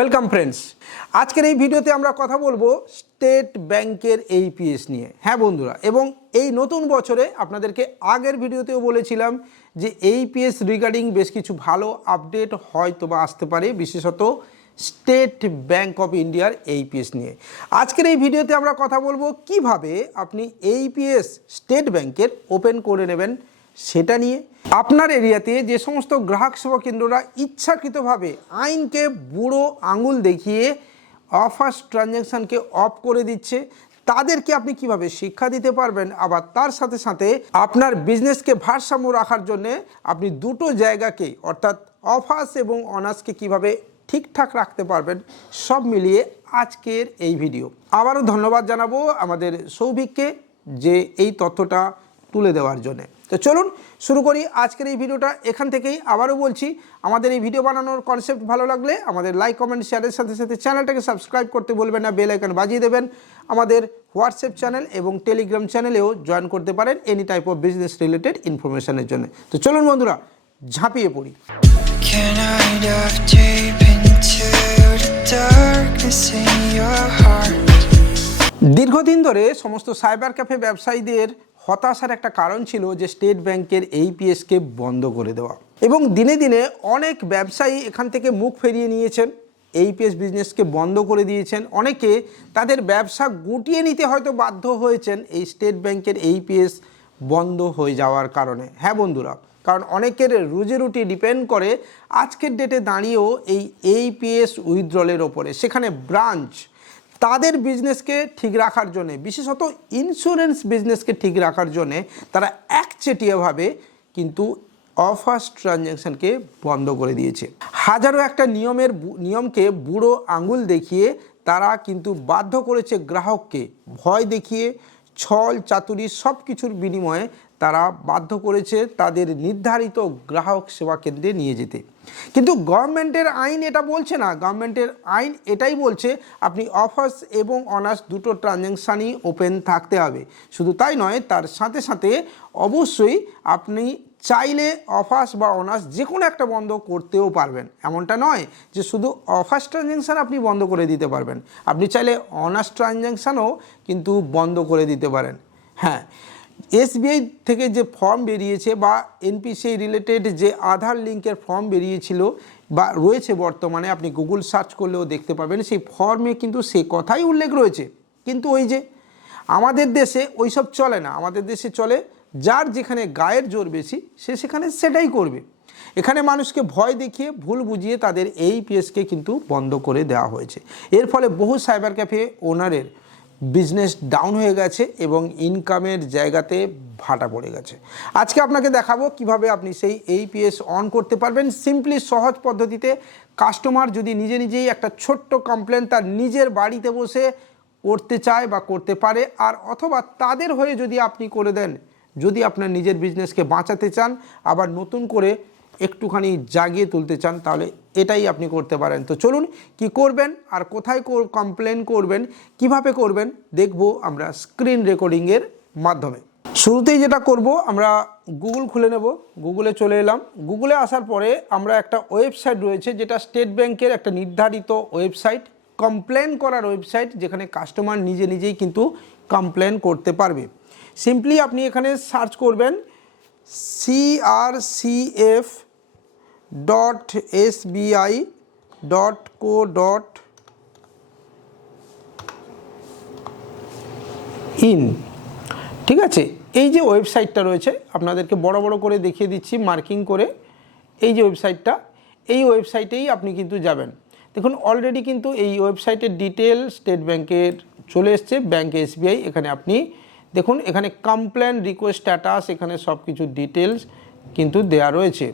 Welcome friends আজকের এই ভিডিওতে আমরা কথা বলব স্টেট ব্যাংকের এইপিএস নিয়ে। হ্যাঁ বন্ধুরা, এবং এই নতুন বছরে আপনাদেরকে আগের ভিডিওতেও বলেছিলাম যে এইপিএস রিগার্ডিং বেশ কিছু ভালো আপডেট হয়তো বা আসতে পারে, বিশেষত স্টেট ব্যাংক অফ ইন্ডিয়ার এইপিএস নিয়ে। আজকের এই ভিডিওতে আমরা কথা বলব কীভাবে আপনি এইপিএস স্টেট ব্যাংকের ওপেন করে নেবেন সেটা নিয়ে আপনার এরিয়াতে যে সমস্ত গ্রাহক সেবা কেন্দ্ররা ইচ্ছাকৃতভাবে আইনকে বুড়ো আঙুল দেখিয়ে অফার্স ট্রানজ্যাকশানকে অফ করে দিচ্ছে, তাদেরকে আপনি কীভাবে শিক্ষা দিতে পারবেন? আবার তার সাথে সাথে আপনার বিজনেসকে ভারসাম্য রাখার জন্যে আপনি দুটো জায়গাকে, অর্থাৎ অফার্স এবং অনার্সকে কীভাবে ঠিকঠাক রাখতে পারবেন, সব মিলিয়ে আজকের এই ভিডিও আবারও ধন্যবাদ জানাব আমাদের সৌভিককে যে এই তথ্যটা তুলে দেওয়ার জন্য। তো চলুন শুরু করি আজকের এই ভিডিওটা। এখান থেকেই আবারও বলছি আমাদের এই ভিডিও বানানোর কনসেপ্ট ভালো লাগলে আমাদের লাইক কমেন্ট শেয়ারের সাথে সাথে চ্যানেলটাকে সাবস্ক্রাইব করতে বলবেন না বেল আইকন বাজিয়ে দেবেন। আমাদের হোয়াটসঅ্যাপ চ্যানেল এবং টেলিগ্রাম চ্যানেলেও জয়েন করতে পারেন any type of business related ইনফরমেশনের জন্য। তো চলুন বন্ধুরা ঝাঁপিয়ে পড়ি। Can I dive deep into the darkness in your heart? দীর্ঘদিন ধরে সমস্ত সাইবার ক্যাফে ব্যবসায়ীদের হতাশার একটা কারণ ছিল যে স্টেট ব্যাংকের এইপিএসকে বন্ধ করে দেওয়া। এবং দিনে দিনে অনেক ব্যবসায়ী এখান থেকে মুখ ফেরিয়ে নিয়েছেন এই এইপিএস বিজনেসকে বন্ধ করে দিয়েছেন। অনেকে তাদের ব্যবসা গুটিয়ে নিতে হয়তো বাধ্য হয়েছেন এই স্টেট ব্যাংকের এই এইপিএস বন্ধ হয়ে যাওয়ার কারণে। হ্যাঁ বন্ধুরা, কারণ অনেকের রুজি রুটি ডিপেন্ড করে আজকের ডেটে দাঁড়িয়েও এই এই এইপিএস উইথড্রলের ওপরে। সেখানে ব্রাঞ্চ তাদের বিজনেসকে ঠিক রাখার জন্যে, বিশেষত ইন্স্যুরেন্স বিজনেসকে ঠিক রাখার জন্যে তারা একচেটিয়াভাবে কিন্তু অফার্স ট্রানজ্যাকশানকে বন্ধ করে দিয়েছে। হাজারো একটা নিয়মের নিয়মকে বুড়ো আঙুল দেখিয়ে তারা কিন্তু বাধ্য করেছে গ্রাহককে। ভয় দেখিয়ে, ছল, চাতুরি সব কিছুর বিনিময়ে তারা বাধ্য করেছে তাদের নির্ধারিত গ্রাহক সেবা কেন্দ্রে নিয়ে যেতে। কিন্তু গভর্নমেন্টের আইন এটা বলছে না। গভর্নমেন্টের আইন এটাই বলছে আপনি অফার্স এবং অনার্স দুটো ট্রানজ্যাকশানই ওপেন থাকতে হবে। শুধু তাই নয়, তার সাথে সাথে অবশ্যই আপনি চাইলে অফার্স বা অনার্স যে কোনো একটা বন্ধ করতেও পারবেন। এমনটা নয় যে শুধু অফার্স ট্রানজ্যাকশান আপনি বন্ধ করে দিতে পারবেন। আপনি চাইলে অনার্স ট্রানজ্যাকশানও কিন্তু বন্ধ করে দিতে পারেন। হ্যাঁ এসবিআই থেকে যে ফর্ম বেরিয়েছে বা এনপিসিআই রিলেটেড যে আধার লিঙ্কের ফর্ম বেরিয়েছিল বা রয়েছে বর্তমানে, আপনি গুগল সার্চ করলেও দেখতে পাবেন, সেই ফর্মে কিন্তু সে কথাই উল্লেখ রয়েছে। কিন্তু ওই যে আমাদের দেশে ওইসব চলে না। আমাদের দেশে চলে যার যেখানে গায়ের জোর বেশি, সে সেখানে সেটাই করবে। এখানে মানুষকে ভয় দেখিয়ে, ভুল বুঝিয়ে তাদের এই পিএসকে কিন্তু বন্ধ করে দেওয়া হয়েছে। এর ফলে বহু সাইবার ক্যাফে ওনারের বিজনেস ডাউন হয়ে গেছে এবং ইনকামের জায়গাতে ভাটা পড়ে গেছে। আজকে আপনাকে দেখাবো কীভাবে আপনি সেই এইপিএস অন করতে পারবেন। সিম্পলি সহজ পদ্ধতিতে কাস্টমার যদি নিজে নিজেই একটা ছোট্ট কমপ্লেন তার নিজের বাড়িতে বসে করতে চায় বা করতে পারে, আর অথবা তাদের হয়ে যদি আপনি করে দেন, যদি আপনার নিজের বিজনেসকে বাঁচাতে চান, আবার নতুন করে একটুখানি জাগিয়ে তুলতে চান, তাহলে এটাই আপনি করতে পারেন। তো চলুন, কি করবেন আর কোথায় কমপ্লেন করবেন, কীভাবে করবেন, দেখব আমরা স্ক্রিন রেকর্ডিংয়ের মাধ্যমে। শুরুতেই যেটা করব, আমরা গুগল খুলে নেব। গুগলে চলে এলাম। গুগলে আসার পরে আমরা একটা ওয়েবসাইট রয়েছে, যেটা স্টেট ব্যাংকের একটা নির্ধারিত ওয়েবসাইট কমপ্লেন করার ওয়েবসাইট যেখানে কাস্টমার নিজে নিজেই কিন্তু কমপ্লেন করতে পারবে। সিম্পলি আপনি এখানে সার্চ করবেন CRCF dot SBI dot co dot in ঠিক আছে? এই যে ওয়েবসাইটটা রয়েছে, আপনাদেরকে বড় বড় করে দেখিয়ে দিচ্ছি মার্কিং করে এই যে ওয়েবসাইটটা এই ওয়েবসাইটেই আপনি কিন্তু যাবেন। দেখুন অলরেডি কিন্তু এই ওয়েবসাইটের ডিটেল স্টেট ব্যাংকের চলে এসছে ব্যাংক এসবিআই এখানে আপনি দেখুন, এখানে কমপ্লেন রিকোয়েস্ট স্ট্যাটাস এখানে সব কিছু ডিটেলস কিন্তু দেয়া রয়েছে।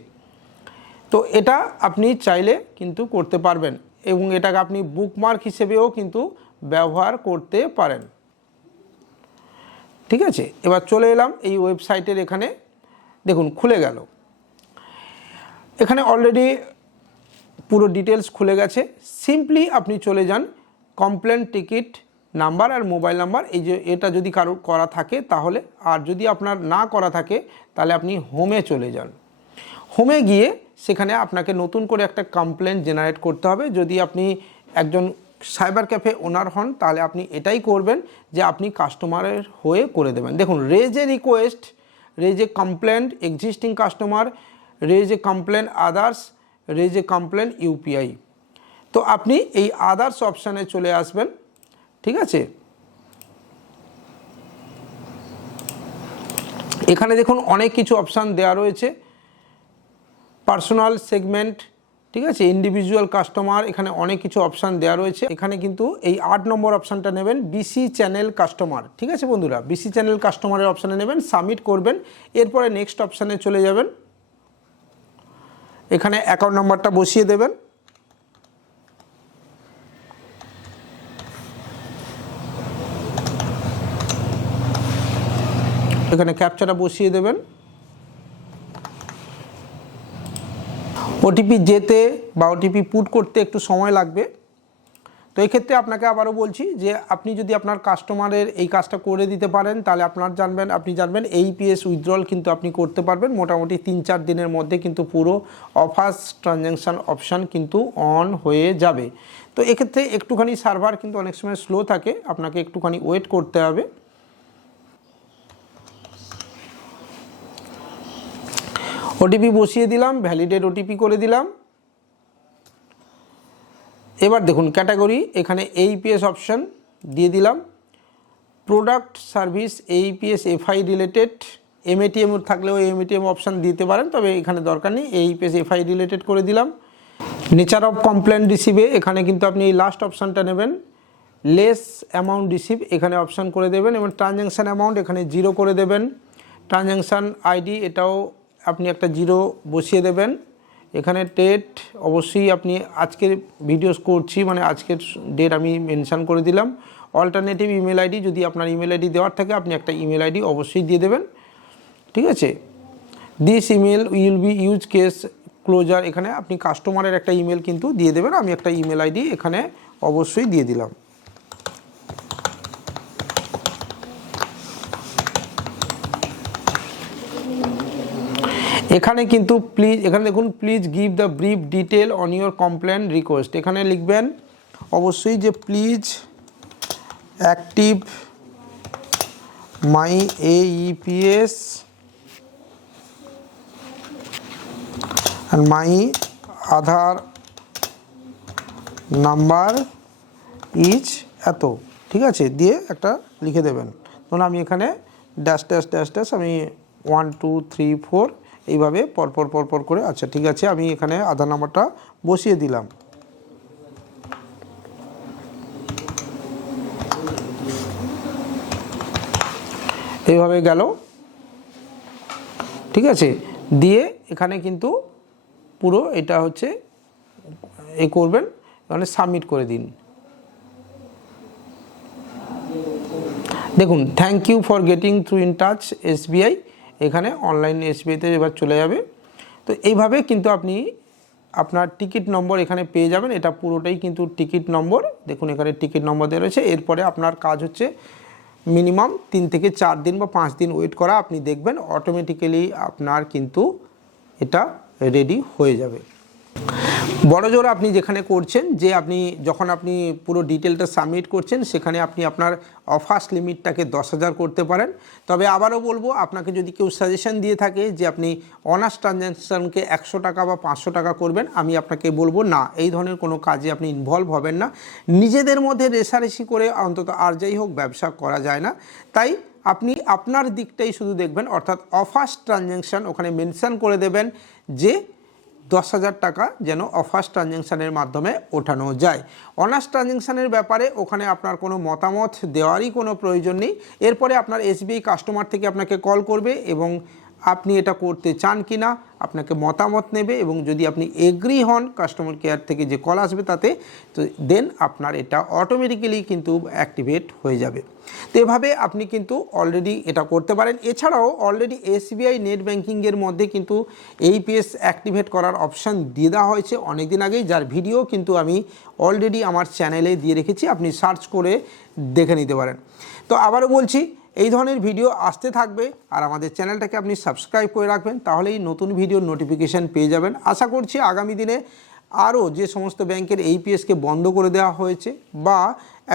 তো এটা আপনি চাইলে কিন্তু করতে পারবেন এবং এটাকে আপনি বুকমার্ক হিসেবেও কিন্তু ব্যবহার করতে পারেন। ঠিক আছে? এবার চলে এলাম এই ওয়েবসাইটের এখানে। দেখুন, খুলে গেল। এখানে অলরেডি পুরো ডিটেলস খুলে গেছে। সিম্পলি আপনি চলে যান কমপ্লেন টিকিট নাম্বার আর মোবাইল নাম্বার এই যে এটা যদি কারোর করা থাকে তাহলে, আর যদি আপনার না করা থাকে, তাহলে আপনি হোমে চলে যান। হোমে গিয়ে সেখানে আপনাকে নতুন করে একটা কমপ্লেন জেনারেট করতে হবে। যদি আপনি একজন সাইবার ক্যাফে ওনার হন, তাহলে আপনি এটাই করবেন যে আপনি কাস্টমারের হয়ে করে দেবেন। দেখুন raise a request raise a complain existing customer raise a complain others raise a complain UPI তো আপনি এই আদার্স অপশানে চলে আসবেন, ঠিক আছে? এখানে দেখুন, অনেক কিছু অপশান দেওয়া রয়েছে। পার্সোনাল সেগমেন্ট, ঠিক আছে? ইন্ডিভিজুয়াল কাস্টমার এখানে অনেক কিছু অপশান দেওয়া রয়েছে। এখানে কিন্তু এই আট নম্বর অপশানটা নেবেন বিসি চ্যানেল কাস্টমার ঠিক আছে বন্ধুরা? বিসি চ্যানেল কাস্টমারের অপশানে নেবেন সাবমিট করবেন, এরপরে নেক্সট অপশানে চলে যাবেন। এখানে অ্যাকাউন্ট নাম্বারটা বসিয়ে দেবেন। এখানে ক্যাপচাটা বসিয়ে দেবেন। ওটিপি যেতে বা ওটিপি পুট করতে একটু সময় লাগবে। তো এই ক্ষেত্রে আপনাকে আবারও বলছি যে আপনি যদি আপনার কাস্টমারের এই কাজটা করে দিতে পারেন, তাহলে আপনার জানবেন, আপনি জানবেন এই পিএস উইথড্রল কিন্তু আপনি করতে পারবেন। মোটামুটি তিন চার দিনের মধ্যে কিন্তু পুরো অফার্স ট্রানজ্যাকশান অপশান কিন্তু অন হয়ে যাবে। তো এক্ষেত্রে একটুখানি সার্ভার কিন্তু অনেক সময় স্লো থাকে। আপনাকে একটুখানি ওয়েট করতে হবে। ওটিপি বসিয়ে দিলাম ভ্যালিডেট ওটিপি করে দিলাম। এবার দেখুন ক্যাটাগরি এখানে এইপিএস অপশান দিয়ে দিলাম। Product service AEPS FI related MATM থাকলেও এমএটিএম অপশান দিতে পারেন, তবে এখানে দরকার নেই এইপিএস এফআই রিলেটেড করে দিলাম। নেচার অফ কমপ্লেন রিসিভে এখানে কিন্তু আপনি এই লাস্ট অপশানটা নেবেন। লেস অ্যামাউন্ট রিসিভ এখানে অপশান করে দেবেন এবং ট্রানজ্যাকশান অ্যামাউন্ট এখানে জিরো করে দেবেন। ট্রানজ্যাকশান আইডি এটাও আপনি একটা জিরো বসিয়ে দেবেন। এখানে ডেট অবশ্যই আপনি আজকের ভিডিওস করছি মানে আজকের ডেট আমি মেনশান করে দিলাম। অল্টারনেটিভ ইমেল আইডি যদি আপনার ইমেল আইডি দেওয়ার থাকে, আপনি একটা ইমেল আইডি অবশ্যই দিয়ে দেবেন। ঠিক আছে? This email will be use case closure এখানে আপনি কাস্টমারের একটা ইমেল কিন্তু দিয়ে দেবেন। আমি একটা ইমেল আইডি এখানে অবশ্যই দিয়ে দিলাম। এখানে কিন্তু প্লিজ এখানে দেখুন please give the brief detail on your complain request এখানে লিখবেন, অবশ্যই যে please active my AEPS and my Aadhaar number is এত। ঠিক আছে? দিয়ে একটা লিখে দেবেন। ধরুন আমি এখানে ড্যাশ ড্যাশ ড্যাশ ড্যাশ আমি ওয়ান টু থ্রি ফোর এইভাবে পরপর পরপর করে। আচ্ছা ঠিক আছে, আমি এখানে আধার নাম্বারটা বসিয়ে দিলাম। এইভাবে গেল। ঠিক আছে, দিয়ে এখানে কিন্তু পুরো এটা হচ্ছে এ করবেন মানে সাবমিট করে দিন। দেখুন thank you for getting through in touch SBI এখানে অনলাইন এসবিআইতে এবার চলে যাবে। তো এইভাবে কিন্তু আপনি আপনার টিকিট নম্বর এখানে পেয়ে যাবেন। এটা পুরোটাই কিন্তু টিকিট নম্বর দেখুন, এখানে টিকিট নম্বর দেওয়া রয়েছে। এরপরে আপনার কাজ হচ্ছে মিনিমাম তিন থেকে চার দিন বা পাঁচ দিন ওয়েট করা। আপনি দেখবেন অটোমেটিক্যালি আপনার কিন্তু এটা রেডি হয়ে যাবে। বড় জোর আপনি যেখানে করছেন, যে আপনি যখন আপনি পুরো ডিটেলটা সাবমিট করছেন, সেখানে আপনি আপনার অফার্স লিমিটটাকে দশ হাজার করতে পারেন। তবে আবারও বলব, আপনাকে যদি কেউ সাজেশন দিয়ে থাকে যে আপনি অনার্স ট্রানজ্যাকশানকে একশো টাকা বা পাঁচশো টাকা করবেন, আমি আপনাকে বলব, না, এই ধরনের কোনো কাজে আপনি ইনভলভ হবেন না। নিজেদের মধ্যে রেশারেশি করে অন্তত আর যাই হোক ব্যবসা করা যায় না। তাই আপনি আপনার দিকটাই শুধু দেখবেন, অর্থাৎ অফার্স ট্রানজ্যাকশান ওখানে মেনশন করে দেবেন যে দশ হাজার টাকা যেন অফার্স ট্রানজ্যাকশানের মাধ্যমে ওঠানো যায়। অনার্স ট্রানজ্যাকশানের ব্যাপারে ওখানে আপনার কোনো মতামত দেওয়ারই কোনো প্রয়োজন নেই। এরপরে আপনার এসবিআই কাস্টমার থেকে আপনাকে কল করবে এবং আপনি এটা করতে চান কি না, আপনাকে মতামত নেবে এবং যদি আপনি এগ্রি হন কাস্টমার কেয়ার থেকে যে কল আসবে তাতে, তো দেন আপনার এটা অটোমেটিক্যালি কিন্তু অ্যাক্টিভেট হয়ে যাবে। তো এভাবে আপনি কিন্তু অলরেডি এটা করতে পারেন। এছাড়াও অলরেডি এসবিআই নেট ব্যাঙ্কিংয়ের মধ্যে কিন্তু এই এইপিএস অ্যাক্টিভেট করার অপশান দিয়ে দেওয়া হয়েছে। অনেক দিন আগেই যার ভিডিও কিন্তু আমি অলরেডি আমার চ্যানেলে দিয়ে রেখেছি। আপনি সার্চ করে দেখে নিতে পারেন। তো আবারও বলছি এই ধরনের ভিডিও আসতে থাকবে আর আমাদের চ্যানেলটাকে আপনি সাবস্ক্রাইব করে রাখবেন, তাহলেই নতুন ভিডিওর নোটিফিকেশান পেয়ে যাবেন। আশা করছি আগামী দিনে আরও যে সমস্ত ব্যাংকের এইপিএসকে বন্ধ করে দেওয়া হয়েছে বা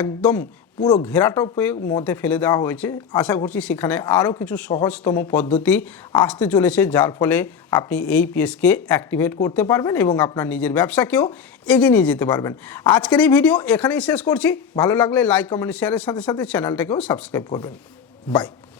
একদম পুরো ঘেরাটোপের মধ্যে ফেলে দেওয়া হয়েছে, আশা করছি সেখানে আরও কিছু সহজতম পদ্ধতি আসতে চলেছে, যার ফলে আপনি এই পিএসকে অ্যাক্টিভেট করতে পারবেন এবং আপনার নিজের ব্যবসাকেও এগিয়ে নিয়ে যেতে পারবেন। আজকের এই ভিডিও এখানেই শেষ করছি। ভালো লাগলে লাইক কমেন্ট শেয়ারের সাথে সাথে চ্যানেলটাকেও সাবস্ক্রাইব করবেন। Bye.